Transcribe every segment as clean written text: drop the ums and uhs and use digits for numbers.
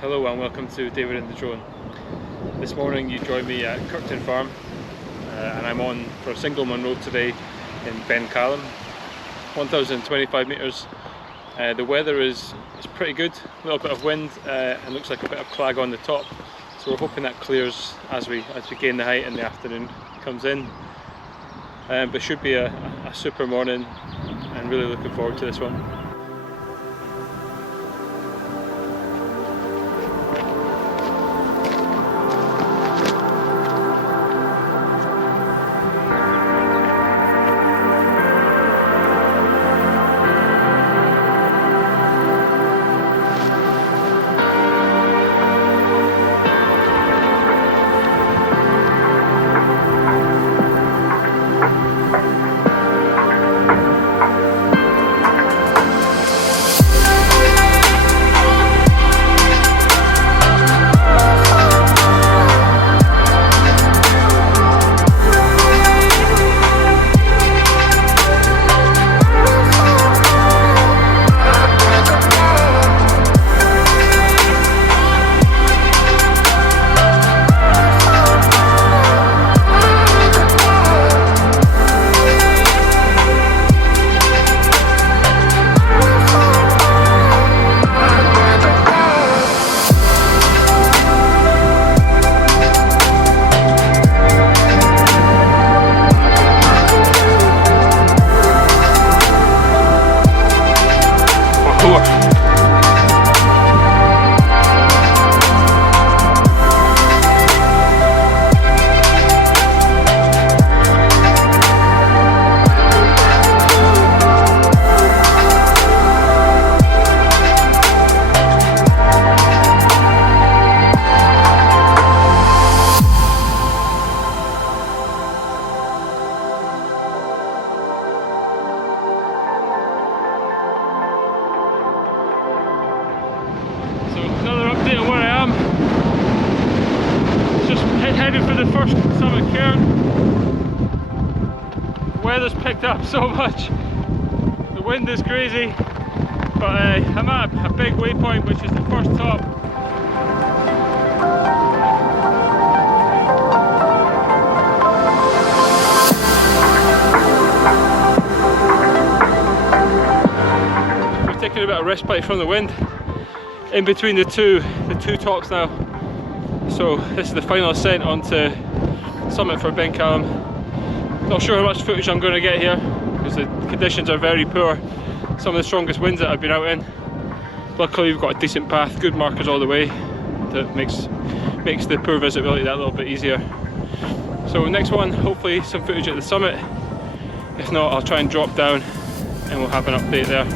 Hello and welcome to David and the Drone. This morning you joined me at Kirkton Farm and I'm on for a single Munro today in Ben Challum, 1025 metres. The weather is pretty good, a little bit of wind and looks like a bit of clag on the top, so we're hoping that clears as we gain the height and the afternoon comes in. But it should be a super morning and really looking forward to this one. Heading for the first summit cairn. The weather's picked up so much, the wind is crazy, but I'm at a big waypoint, which is the first top. We're taking a bit of respite from the wind in between the two tops now. So this is the final ascent onto summit for Ben Challum. Not sure how much footage I'm going to get here because the conditions are very poor. Some of the strongest winds that I've been out in. Luckily we've got a decent path, good markers all the way. That makes the poor visibility that little bit easier. So next one, hopefully some footage at the summit. If not, I'll try and drop down and we'll have an update there.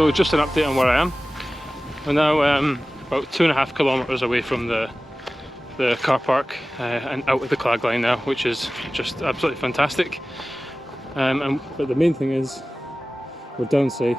So just an update on where I am. We're now about 2.5 kilometres away from the car park and out of the clag line now, which is just absolutely fantastic. But the main thing is we're down safe.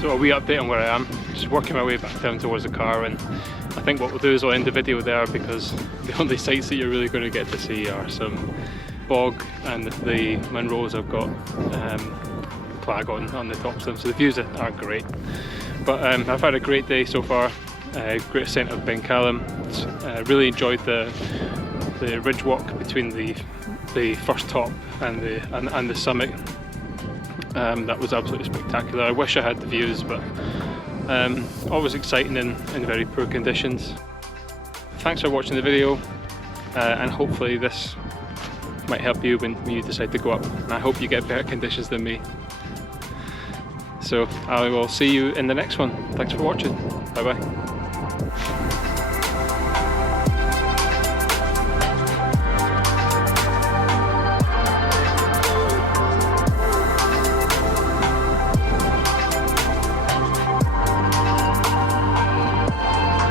So a wee update on where I am, just working my way back down towards the car, and I think what we'll do is we'll end the video there because the only sights that you're really going to get to see are some bog and the Munros have got clag on the tops of them, so the views are great. But I've had a great day so far, great ascent of Ben Challum. Really enjoyed the ridge walk between the first top and the summit. That was absolutely spectacular. I wish I had the views, but always exciting in very poor conditions. Thanks for watching the video, and hopefully this might help you when you decide to go up, and I hope you get better conditions than me. So I will see you in the next one. Thanks for watching. Bye bye.